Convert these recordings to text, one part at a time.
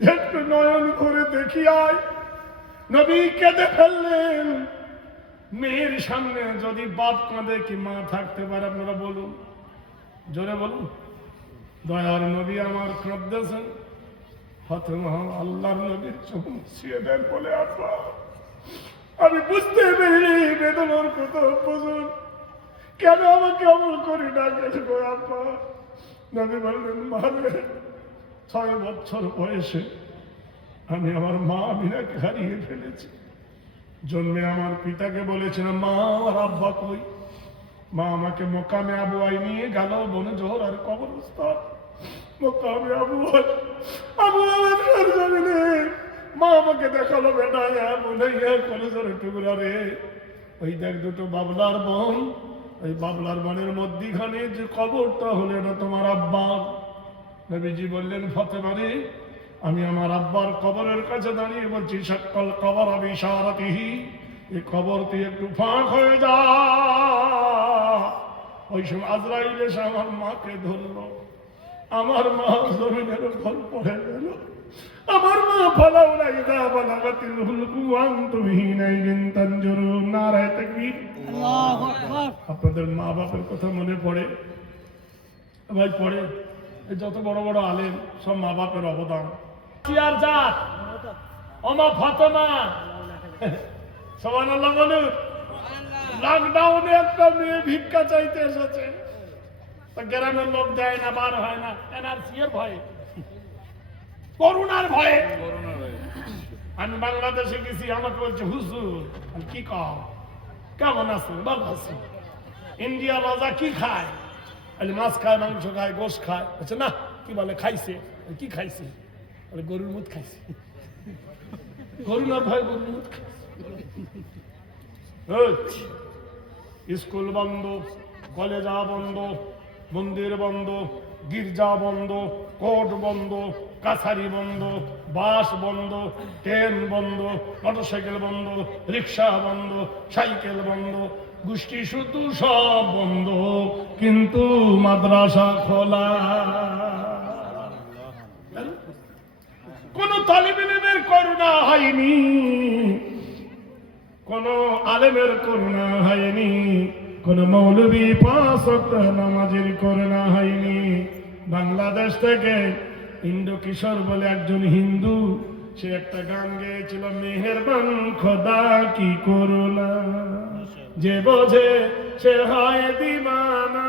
একটু নয়ন করে দেখি আয়। নবী কেঁদে ফেললেন মেয়ের সামনে যদি বাপ কাঁদে কি মা থাকতে পারে, আপনারা বলুন। জোরে বলুন। দয়ার নবী আমার কাঁদতেছেন। ফাতেমা আল্লাহর নবীর চোখ মুছিয়ে দেন বলে আপা আমি বুঝতে পেরে বেদনার কত বুঝুন কেন আমাকে অমল করে ডাকেন গো আপা নবী বললেন মারে ছয় বছর বয়সে আমি আমার মা আমিনাকে হারিয়ে ফেলেছি। জন্মে আমার পিতাকে বলেছিলাম, মা, আমার আব্বা কই? মা আমাকে মোকামে আবু আই নিয়ে গেল, বনে জোহর আর কবরস্থান। মোকামে আবু আবু আমার জানি মা আমাকে দেখাল, বেটা হ্যাঁ কলেজের টুকরা রে। ওই দেখ দুটো বাবলার বন, ওই বাবলার বনের মধ্যিখানে যে কবরটা হলো, এটা তোমার আব্বা। নবীজি বললেন ফতেমারি আমি আমার আব্বার কবরের কাছে দাঁড়িয়ে বলছি সকল কবর আমি সারাতিহি এই কবর তুই একটু ফাঁক হয়ে যা। ওই সময় আজরাইল এসে আমার মাকে ধরলো। আমার মা জমিনের উপর পড়ে গেল। আমার মা ফলাও নাই দা বলাগতিল হুলকু আনতুম হিনাইন তানজুরুন নারায়ে তাকবীর। আপনাদের মা বাপের কথা মনে পড়ে? ভাই পড়ে। যত বড় বড় আলেম, সব মা বাপের অবদান। অমা লকডাউনে ভিক্ষা চাইতে এসেছে। গ্রামের লোক দেয় না, বার হয় না। এর ভয়ে। করুণার ভয়ে। আমি বাংলাদেশে গেছি, আমাকে বলছে, হুজুর কি কও? কেমন আছেন ভালো আছি? ইন্ডিয়া রাজা কি খায়? বলে মাছ খায়, মাংস খায়, গোশ খায়। বলছে, না, কি বলে, খাইছে। কি খাইছে? বলে, গরুর মুখ খাইছে। গরু না ভাই, গরুর মুখ খাইছে। স্কুল বন্ধ, কলেজা বন্ধ, মন্দির বন্ধ, গির্জা বন্ধ, কোর্ট বন্ধ, কাছারি বন্ধ, বাস বন্ধ, ট্রেন বন্ধ, মোটরসাইকেল বন্ধ, রিক্সা বন্ধ, সাইকেল বন্ধ গোষ্ঠী শুধু সব বন্ধ, কিন্তু মাদ্রাসা খোলা। কোন তালিবিনের করুণা হয়নি, কোন আলেমের করুণা হয়নি, কোন মৌলবী পাঁচ নামাজের করুণা হয়নি। বাংলাদেশ থেকে ইন্দু কিশোর বলে একজন হিন্দু, সে একটা গান গেয়েছিল, মেহেরবান খোদা, কি করুণা? যে বোঝে সে হয় দিবানা।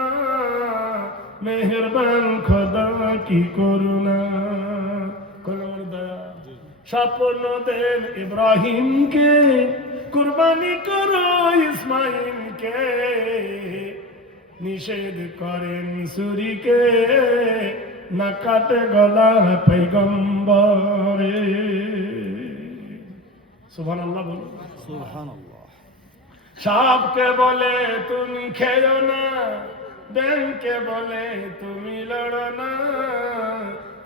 মেহেরবান খোদা, কি করুণা। স্বপ্ন দেন ইব্রাহিমকে, কুরবানি করো ইসমাইলকে নিষেধ করেন সুরিকে, না কাটে গলা পৈগম্বরে। সুবহান আল্লাহ বলুন। সুবহানাল্লাহ। সাপকে বলে তুমি খেও না ব্যাংকে বলে তুমি লড়ো না,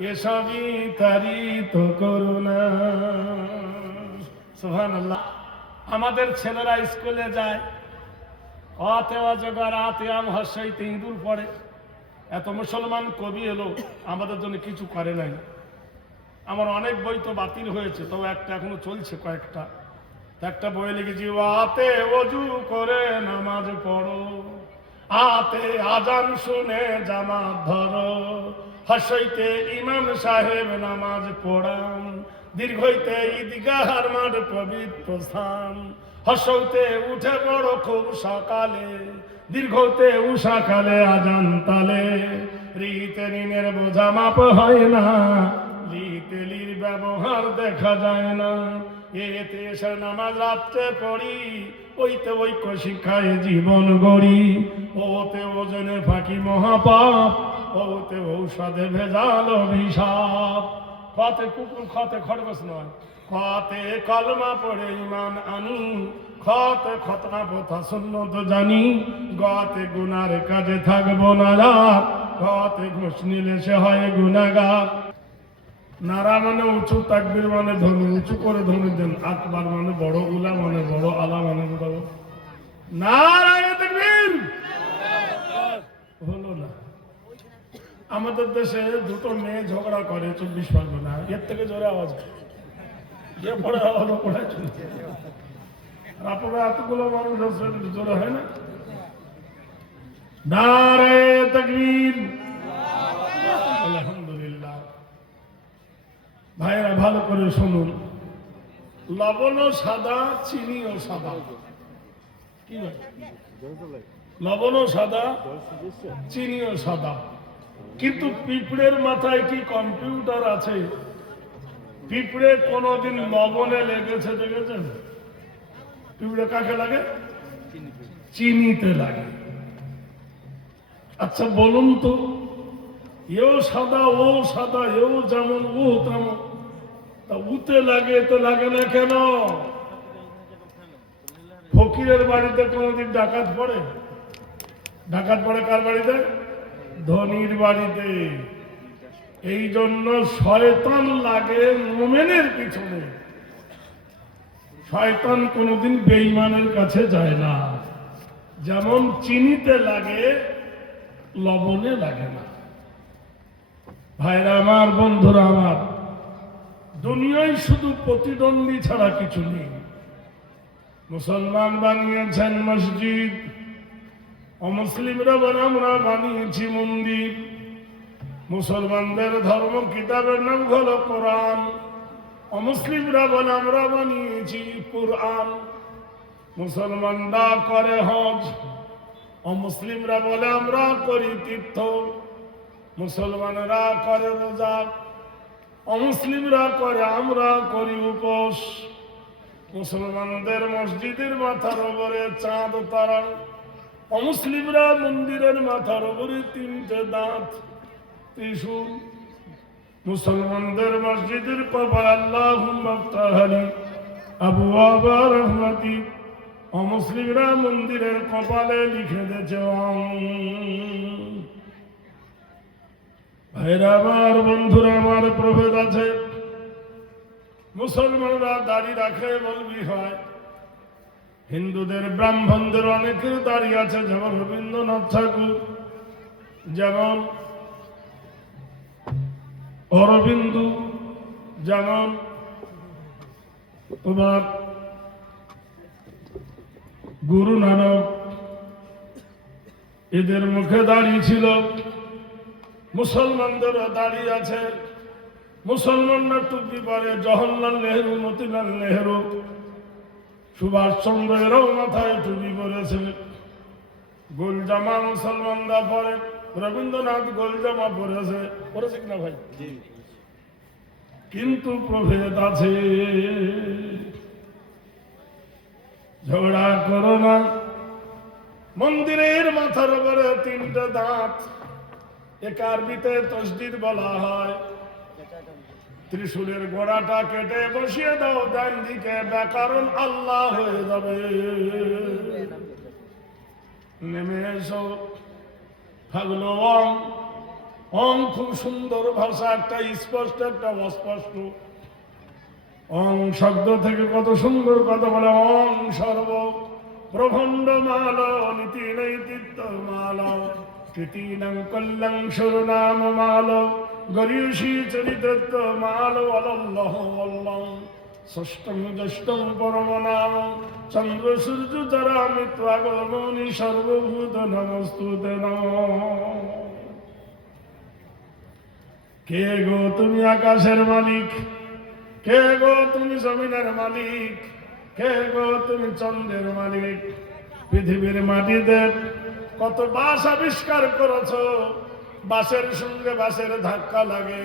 এসবই তারি তো করো না। সোহান আল্লাহ আমাদের ছেলেরা স্কুলে যায়, অতে অজগর, আতে আম হর্ষইতে ইঁদুর পড়ে। এত মুসলমান কবি এলো, আমাদের জন্য কিছু করে নাই। আমার অনেক বই তো বাতিল হয়েছে, তবে একটা এখনও চলছে কয়েকটা। একটা বই লিখেছি আতে অজু করে নামাজ পড়ো। আতে আজান শুনে জামাত ধরো। হাসইতে ইমাম সাহেব নামাজ পড়ান। দীর্ঘইতে ঈদগাহার মাঠ পবিত্র স্থান। হসৌতে উঠে বড় খুব সকালে। দীর্ঘতে উষাকালে আজান তালে। রীতে ঋণের বোঝা মাপ হয় না। লিতেলির ব্যবহার দেখা যায় না। এতে এসে নামাজ রাত্রে পড়ি, ওইতে ঐক্য শিক্ষায় জীবন গড়ি। ওতে ওজনে ফাঁকি মহাপাপ, ওতে ঔষধে ভেজাল অভিশাপ। খতে কুকুর, খতে খরগোশ নয়, খতে কলমা পড়ে ইমান আনি। খতে খতনা শূন্য তো জানি, গতে গুনার কাজে থাকব না রাত গতে ঘুষ নিলে সে হয় গুনাগার। নারা মানে উঁচু, তাকবির মানে ধনু, উঁচু করে ধনু দেন। আকবার মানে বড়, উলা মানে বড়, আলা মানে বড়। নারায় হলো না। আমাদের দেশে দুটো মেয়ে ঝগড়া করে, চব্বিশ পরগনা। এর থেকে জোরে আওয়াজ। যে পড়ে আওয়াজ পড়ে চলছে আপনারা এতগুলো মানুষ জোরে হয় না? নারে তকবীর! ভাইরা ভালো করে শুনুন। লবণও সাদা চিনিও সাদা। কি লবণও সাদা চিনিও সাদা। কিন্তু পিঁপড়ের মাথায় কি কম্পিউটার আছে? পিঁপড়ে কোনোদিন লবণে লেগেছে, দেখেছেন? পিঁপড়ে কাকে লাগে? চিনিতে লাগে। আচ্ছা বলুন তো, এও সাদা, ও সাদা, এও যেমন, ও তেমন। উতে লাগে তো লাগে না কেন? ফকিরের বাড়িতে কোনোদিন ডাকাত পড়ে? ডাকাত পড়ে কার বাড়িতে? ধনির বাড়িতে। এই জন্য শয়তান লাগে মোমেনের পিছনে। শয়তান কোনোদিন বেইমানের কাছে যায় না। যেমন চিনিতে লাগে, লবণে লাগে না। ভাইরা, আমার বন্ধুরা, আমার দুনিয়ায় শুধু প্রতিদ্বন্দ্বী ছাড়া কিছু নেই। মুসলমান বানিয়েছেন মসজিদ, অমুসলিমরা আমরা বানিয়েছি মন্দির। মুসলমানদের ধর্ম, কিতাবের নাম হলো কোরআন। অমুসলিমরা বলে আমরা বানিয়েছি কোরআন। মুসলমানরা করে হজ, অমুসলিমরা বলে আমরা করি তীর্থ। মুসলমানরা করে রোজা। অমুসলিমরা করে, আমরা করি উপোস। মুসলমানদের মসজিদের মাথার উপরে চাঁদ তারা। অমুসলিমরা মন্দিরের মাথার উপরে তিনটে দাঁত। ত্রিশূল। মুসলমানদের মসজিদের কপাল আল্লাহ আবু আবা রহমতি। অমুসলিমরা মন্দিরের কপালে লিখে দিয়েছে অং। ভাইরা আমার বন্ধুরা, আমার প্রভেদ আছে। মুসলমানরা দাড়ি রাখে, বলবি হয়। হিন্দুদের, ব্রাহ্মণদের অনেকের দাড়ি আছে, যেমন রবীন্দ্রনাথ ঠাকুর, যেমন অরবিন্দু, যেমন তোমার গুরু নানক এদের মুখে দাড়ি ছিল। মুসলমানদেরও দাড়ি আছে। মুসলমানরা টুপি পরে জওহরলাল নেহরু মতিলাল নেহরু সুভাষ চন্দ্রেরও মাথায় টুপি পরেছে। গোল জামা মুসলমানরা পরে রবীন্দ্রনাথ গোল জামা পরেছে। পরেছে কিনা ভাই? কিন্তু প্রভেদ আছে। ঝগড়া করো না। মন্দিরের মাথার উপরে তিনটা দাঁত। এক আরবিতে তসদিদ বলা হয়। ত্রিশূলের গোড়াটা কেটে বসিয়ে দাও, ডান দিকে ব্যাকরণ আল্লাহ হয়ে যাবে। নেমে এসো। থাকল অং অং খুব সুন্দর ভাষা, একটা স্পষ্ট, একটা অস্পষ্ট। অং শব্দ থেকে কত সুন্দর কথা বলে অং সর্ব প্রভণ্ড মাল নীতি নৈতিত্ব মাল কৃতিনং কল্লং সুরনাম মাল, গরিয়সী চরিত্র মাল অলল্লহ অল্লং জ্যেষ্ঠম, পরম নাম, চন্দ্র, সূর্য, যারা মিত্রাগমনি সর্বভূত, নমস্তুতে কে গো তুমি আকাশের মালিক? কে গো তুমি জমিনের মালিক? কে গো তুমি চন্দ্রের মালিক? পৃথিবীর মাটিতে কত বাস আবিষ্কার করেছ? বাসের সঙ্গে বাসের ধাক্কা লাগে।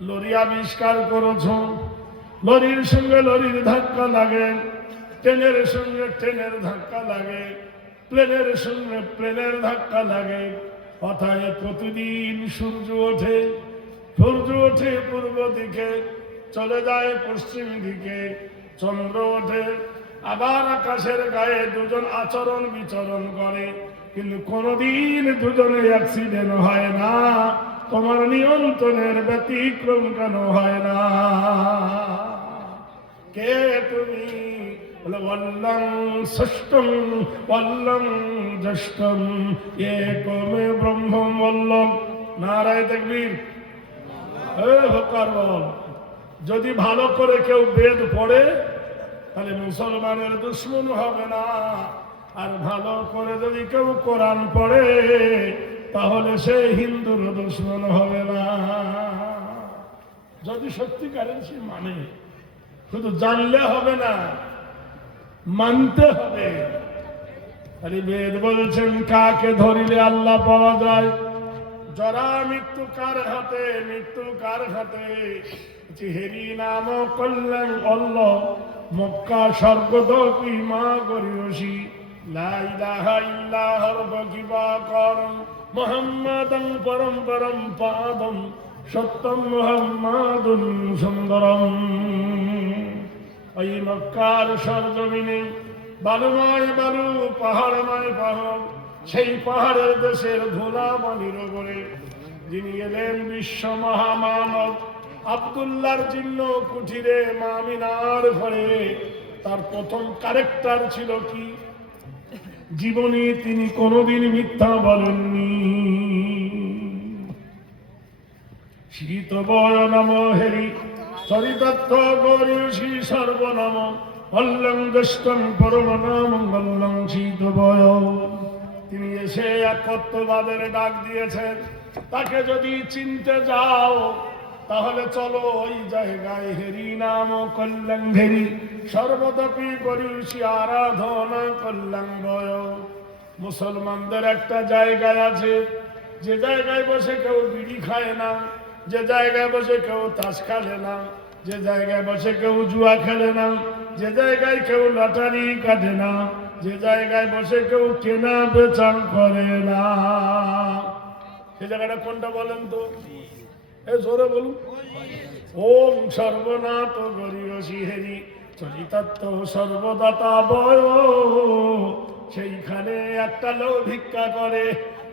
লরি আবিষ্কার করেছ। লরির সঙ্গে লরির ধাক্কা লাগে। ট্রেনের সঙ্গে ট্রেনের ধাক্কা লাগে। প্লেনের সঙ্গে প্লেনের ধাক্কা লাগে। অথায় প্রতিদিন সূর্য ওঠে। সূর্য ওঠে পূর্ব দিকে, চলে যায় পশ্চিম দিকে। চন্দ্র ওঠে, আবার আকাশের গায়ে দুজন আচরণ বিচরণ করে। কিন্তু কোনোদিন দুজনে অ্যাক্সিডেন্ট হয় না। তোমার নিয়ন্ত্রণের ব্যতিক্রম কেন হয় না? কে তুমি? বলে বললাম বললাম ব্রহ্ম বললাম নারায় যদি ভালো করে কেউ বেদ পড়ে, তাহলে মুসলমানের দুশ্মন হবে না। আর ভালো করে যদি কেউ কোরআন পড়ে, তাহলে সে হিন্দুর দুশ্মন হবে না। যদি সত্যিকারের সে মানে শুধু জানলে হবে না, মানতে হবে। আরে বেদ বলছেন, কাকে ধরিলে আল্লাহ পাওয়া যায়? জরা মৃত্যু কার হাতে? মৃত্যু কার হাতে? হেরি নাম কল্যাণ অল্ল, মক্কা স্বর্গত মা করিয়সি বালু পাহাড়ময় পাহাড়, সেই পাহাড়ের দেশের ধুলা বালির ওপরে যিনি এলেন বিশ্ব মহামানব আবদুল্লার জিন্ন কুঠিরে মামিনার ঘরে। তার প্রথম ক্যারেক্টার ছিল কি? জীবনে তিনি কোনোদিন মিথ্যা বলেননি। শীত বয় নম হেরি চরিতার্থ গরিয়সী সর্বনাম অল্লং পরম নাম অল্লং শীত বয় তিনি এসে একত্ববাদের ডাক দিয়েছেন। তাকে যদি চিনতে যাও তাহলে চলো ওই জায়গায় হেরি নাম কল্যাণ হেরি সর্বদপি গরিয়সী আরাধনা কল্যাণ বয় মুসলমানদের একটা জায়গায় আছে। যে জায়গায় বসে কেউ বিড়ি খায় না, যে জায়গায় বসে কেউ তাস খেলে না, যে জায়গায় বসে কেউ জুয়া খেলে না, যে জায়গায় কেউ লটারি কাটে না, যে জায়গায় বসে কেউ কেনা বেচা করে না। সে জায়গাটা কোনটা বলেন তো? এ জোরে বলুন। ওম সর্বনাথ গরিয়সি হেরি চরিতাত্ম সর্বদাতা বয়। সেইখানে একটা লোক ভিক্ষা করে।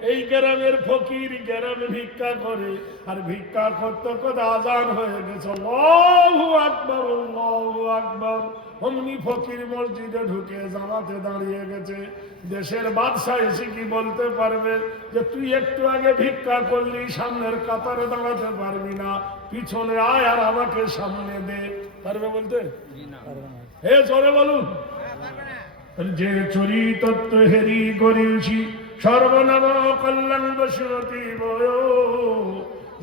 এই গ্রামের ফকির গ্রামে ভিক্ষা করে আর ভিক্ষা করতে করতে আজান হয়ে গেছে। আকবার আকবার। অমনি ফকির মসজিদে ঢুকে জামাতে দাঁড়িয়ে গেছে। দেশের বাদশাহ এসে কি বলতে পারবে যে তুই একটু আগে ভিক্ষা করলি সামনের কাতারে দাঁড়াতে পারবি না। পিছনে আয় আর আমাকে সামনে দে। পারবে বলতে? হে জোরে বলুন। যে চরিতত্ব হেরি করিয়েছি সর্বনাম কল্যাণ বসুমতি বয়।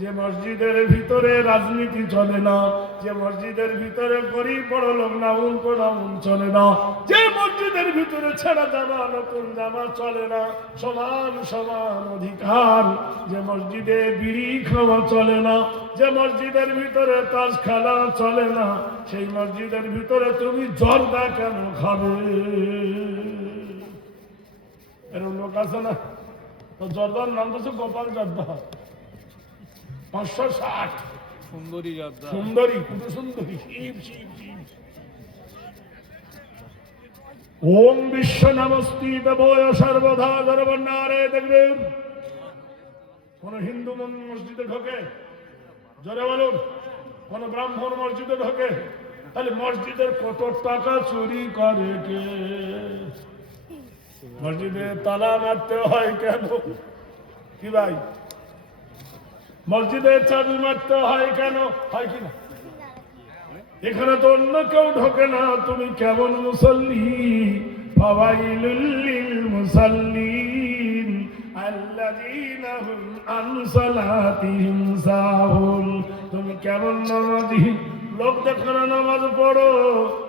যে মসজিদের ভিতরে রাজনীতি চলে না, যে মসজিদের ভিতরে গরিব বড় লোক না উল্টো না চলে না। যে মসজিদের ভিতরে ছেঁড়া জামা, নতুন জামা চলে না, সমান সমান অধিকার। যে মসজিদে বিড়ি খাওয়া চলে না, যে মসজিদের ভিতরে তাস খেলা চলে না, সেই মসজিদের ভিতরে তুমি জর্দা কেন খাবে? এরকম লোক আছে না? তো জর্দার নাম তো হচ্ছে গোপাল জর্দা পাঁচশো ষাট। সুন্দরী যাত্রা সুন্দরী কত সুন্দরী। শিব শিব শিব। ওম বিশ্ব নমস্তি দেবয় সর্বধা সর্বনারে দেখবেন কোন হিন্দু মসজিদে ঢোকে? জোরে বলুন। কোন ব্রাহ্মণ মসজিদে ঢোকে? তাহলে মসজিদের কত টাকা চুরি করে কে? মসজিদে তালা মারতে হয় কেন? কি ভাই? মসজিদে চাবি মারতে হয় কেন? হয় কি না? এখানে তো অন্য কেউ ঢোকে না। তুমি কেমন মুসল্লি? ফাওয়াইলুল আন সালাতিহিম সাহুন তুমি কেমন নামাজি? লোক দেখানো নামাজ পড়ো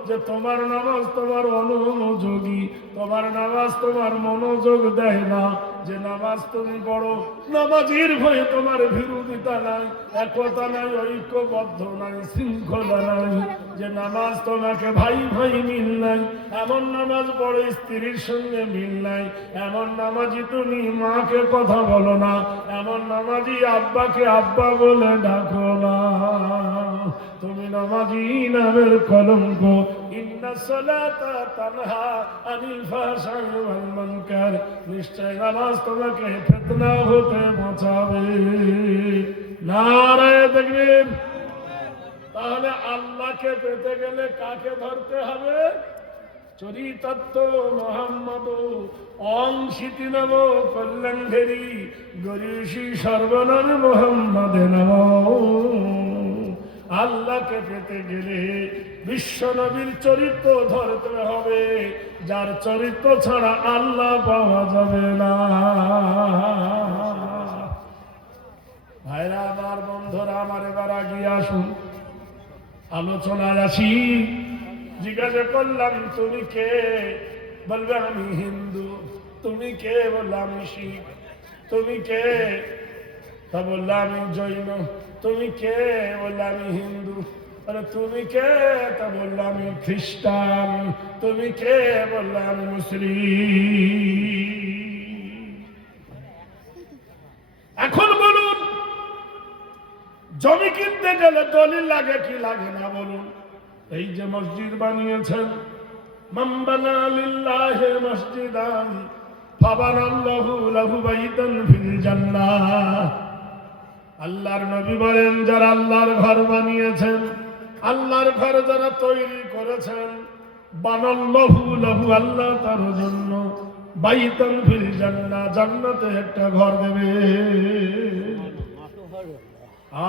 যে তোমার নামাজ তোমার অনুযোগী তোমার নামাজ তোমার মনোযোগ দেয় না। যে নামাজ তুমি পড়ো, নামাজির ভয়ে তোমার বিরোধিতা নাই, একতা নাই, ঐক্যবদ্ধ নাই, শৃঙ্খলা নাই। যে নামাজ তোমাকে ভাই ভাই মিল নাই, এমন নামাজ পড়ো স্ত্রীর সঙ্গে মিল নাই, এমন নামাজি তুমি মাকে কথা বলো না, এমন নামাজি আব্বাকে আব্বা বলে ডাকো না। নামাজি নামের কলঙ্ক নিশ্চয় নামাজ তোমাকে ফিতনা হতে বাঁচাবে। নারায়ে তাকবীর। তাহলে আল্লাহকে পেতে গেলে কাকে ধরতে হবে? চরিতত্ব মোহাম্মদ অংশিতি নব কল্যাণ ঘেরি গরিষি সর্বনর মোহাম্মদ নম। আল্লাহকে পেতে গেলে বিশ্ব নবীর চরিত্র ধরতে হবে। যার চরিত্র ছাড়া আল্লাহ পাওয়া যাবে না। ভাইরা আমার বন্ধুরা, আমার এবার আগিয়ে আসুন। আলোচনায় আসি। জিজ্ঞাসা করলাম, তুমি কে? বলবে, আমি হিন্দু। তুমি কে? বললাম শিখ। তুমি কে? তা বললাম আমি জৈন, তুমি কে বললাম আমি হিন্দু? আরে তুমি কে? তা বললাম আমি খ্রিস্টান, তুমি কে? বললাম আমি মুসলিম। এখন বলুন, জমি কিনতে গেলে দলিল লাগে কি লাগে না বলুন? এই যে মসজিদ বানিয়েছেন, মাম্বানা লিল্লাহে মসজিদান, ফাবানাল্লাহু লাহু বাইতান ফিল জান্নাহ। আল্লাহর নবী বলেন, যারা আল্লাহর ঘর বানিয়েছেন, আল্লাহর ঘর যারা তৈরি করেছেন বানাল লহু লহু আল্লাহ তার জন্য। বাইতান ফিল জান্নাহ, জান্নাতে একটা ঘর দেবে।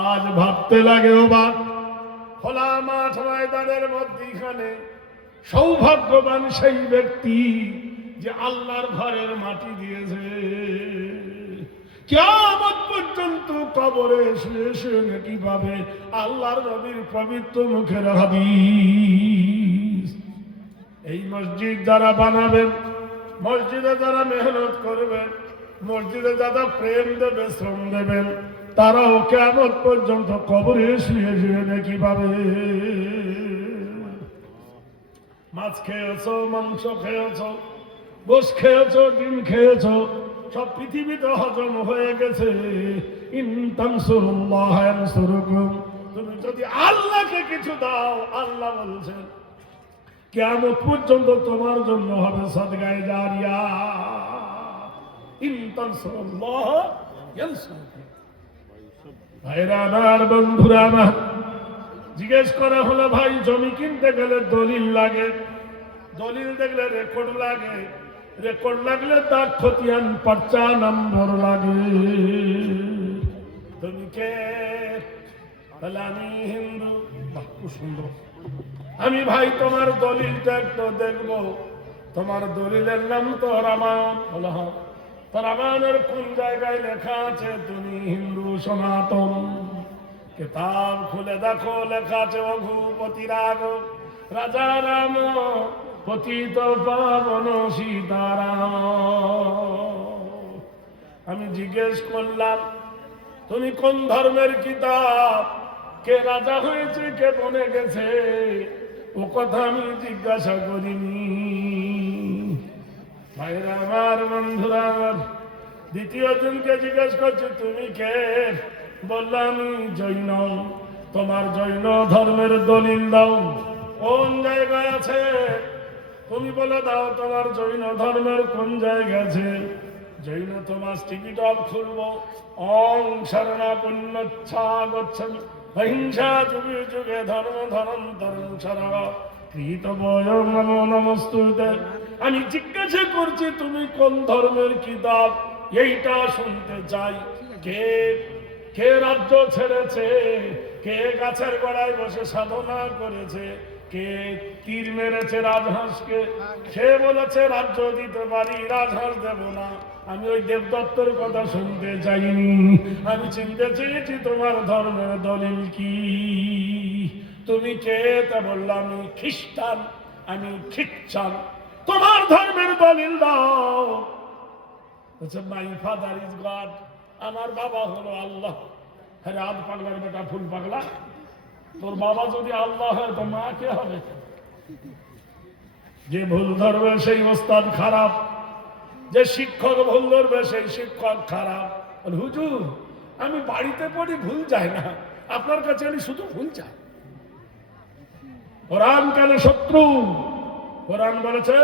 আজ ভাবতে লাগে ও বাপ, খোলা মাঠ ময়দানের মধ্যিখানে সৌভাগ্যবান সেই ব্যক্তি যে আল্লাহর ঘরের মাটি দিয়েছে। কেমন পর্যন্ত কবরে শুয়ে পাবে আল্লাহর নবীর পবিত্র মুখের হাদিস এই মসজিদ যারা বানাবেন, মসজিদে যারা মেহনত করবেন মসজিদে যারা প্রেম দেবে, শ্রম দেবেন, তারাও কেমন পর্যন্ত কবরে শুয়ে শুয়ে নাকি পাবে মাছ খেয়েছো, মাংস খেয়েছো গোস খেয়েছো, ডিম খেয়েছো সব পৃথিবীতে হজম হয়ে গেছে। তুমি যদি আল্লাহকে কিছু দাও, আল্লাহ বলছেন কেমন পর্যন্ত তোমার জন্য হবে সদগায় জারিয়া। ইনতানসুরুল্লাহ ইয়ানসুরুকুম। ভাইরা আমার বন্ধুরা আমার, জিজ্ঞেস করা হলো, ভাই, জমি কিনতে গেলে দলিল লাগে? দলিল দেখলে রেকর্ড লাগে। রেকর্ড লাগলে তার খতিয়ান, পার্চা নম্বর লাগে। তুমি কে? তাহলে আমি হিন্দু। সুন্দর। আমি ভাই, তোমার দলিলটা একটু দেখব। তোমার দলিলের নাম তো রামায়ণ, বলা হয়। রামায়ণের কোন জায়গায় লেখা আছে? তুমি হিন্দু সনাতন। কিতাব খুলে দেখো, লেখা আছে অঘুপতি রাগ রাজা রাম পতিত পাবন সীতারাম। আমি জিজ্ঞেস করলাম, তুমি কোন ধর্মের কিতাব? কে রাজা হয়েছে, কে বনে গেছে? ও কথা আমি জিজ্ঞাসা করিনি। আমার বন্ধুরা আমার, দ্বিতীয় জনকে জিজ্ঞেস করছে, তুমি কে? বললাম জৈন। তোমার জৈন ধর্মের দলিল দাও। কোন জায়গায় আছে? তুমি বলে দাও তোমার জৈন ধর্মের কোন জায়গা আছে? জৈন তোমার টিকিট অফ খুলবো। অং শরণা পুণ্যচ্ছা গচ্ছন অহিংসা যুগে যুগে ধর্ম ধরম ধর্ম সারা কৃত বয় নমো নমস্তুতে। আমি জিজ্ঞাসা করছি, তুমি কোন ধর্মের কিতাব? এইটা শুনতে চাই। কে কে রাজ্য ছেড়েছে? কে গাছের গোড়ায় বসে সাধনা করেছে? কে তীর মেরেছে রাজহাঁসকে? সে বলেছে, রাজ্য দিতে পারি, রাজহাঁস দেব না। আমি ওই দেবদত্তর কথা শুনতে চাইনি। আমি চিনতে চেয়েছি তোমার ধর্মের দলিল কি। তুমি কে বললাম আমি খ্রিস্টান আমি খ্রিস্টান তোমার ধর্মের দলিল দাও। মাই ফাদার ইজ গড আমার বাবা হলো আল্লাহ। হ্যাঁ রাত পাগলার বেটা, ফুল পাগলা। তোর বাবা যদি আল্লাহ হয় তো মা কে হবে? যে ভুল ধরবে সেই ওস্তাদ খারাপ। যে শিক্ষক ভুল ধরবে সেই শিক্ষক খারাপ। হুজুর, আমি বাড়িতে পড়ি, ভুল যায় না। আপনার কাছে আমি শুধু ভুল চাই। কোরআন কেন শত্রু? কোরআন বলেছে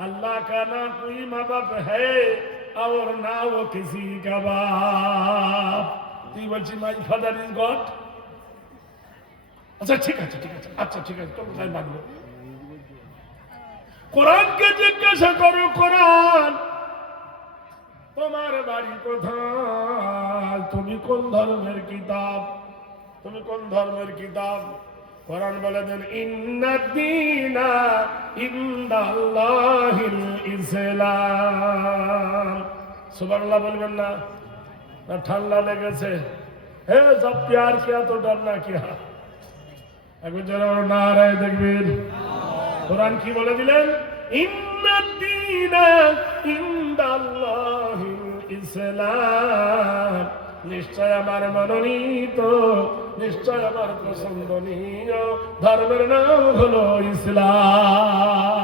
আল্লাহ কানা তুই মা বাপ হ্যায় और ना वो किसी का बाप তুই বলছি মাই ফাদার ইজ গড আচ্ছা ঠিক আছে ঠিক আছে আচ্ছা ঠিক আছে তোর তাই মানবো কোরআনকে জিজ্ঞাসা করো কোরআন তোমার বাড়ি কোথায় তুমি কোন ধর্মের কিতাব তুমি কোন ধর্মের কিতাব কোরআন বলে দেন ইন্নাদ্দিনা ইন্দাল্লাহিল ইসলাম। সুবহানাল্লাহ বলবেন না না ঠান্ডা লেগেছে। হে সব প্যার কিয়া তো ডরনা কিয়া একবার যারা নারায় দেখবেন কোরআন কি বলে দিলেন? ইন্নাদ্দিনা ইনদাল্লাহিল ইসলাম। নিশ্চয় আমার মনোনীত, নিশ্চয় আমার পছন্দনীয় ধর্মের নাম হলো ইসলাম।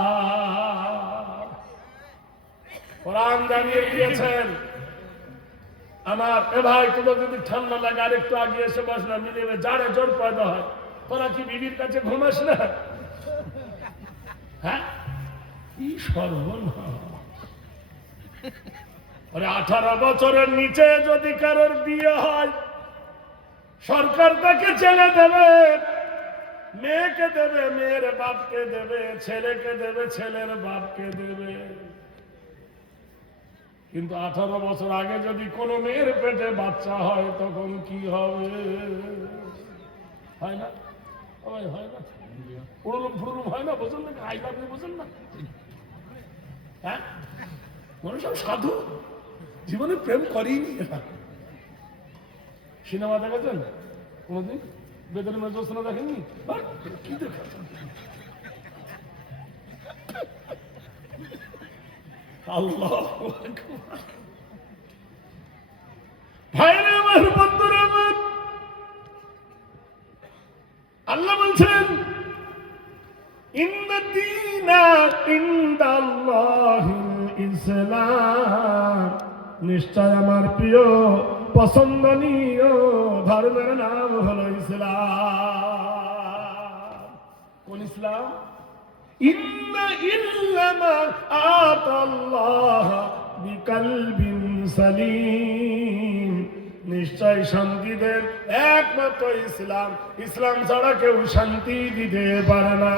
জানিয়ে দিয়েছেন, আমার এ ভাই তোদের যদি ঠান্ডা লাগে আর একটু আগে এসে বস না মিলিয়ে জাড়ে জোর পয়দা হয়, তোরা কি বিবির কাছে ঘুমাস না? হ্যাঁ? কি সর্বনাশ। আঠারো বছরের নিচে যদি কারোর বিয়ে হয়, সরকার তাকে ছেলে দেবে। মেয়েকে দেবে, মেয়ের বাপকে দেবে, ছেলেকে দেবে, ছেলের বাপকে দেবে। কিন্তু আঠারো বছর আগে যদি কোনো মেয়ের পেটে বাচ্চা হয়, তখন কি হবে? হয় না? হয় না। উড়লুম ফুড়লুম হয় না, বোঝেন না, আই বোঝেন না। হ্যাঁ? মনে সব সাধু। জীবনে প্রেম করিনি। সিনেমা দেখেছেন? কোনোদিন? বেদন মেজোসনা দেখেননি? বাহ, কি আল্লাহ ভাইরা নিশ্চয় আমার প্রিয় পছন্দনীয় ধর্মের নাম হলো ইসলাম। কোন ইসলাম? নিশ্চয় শান্তি দেন একমাত্র ইসলাম। ইসলাম ছাড়া কেউ শান্তি দিতে পারে না।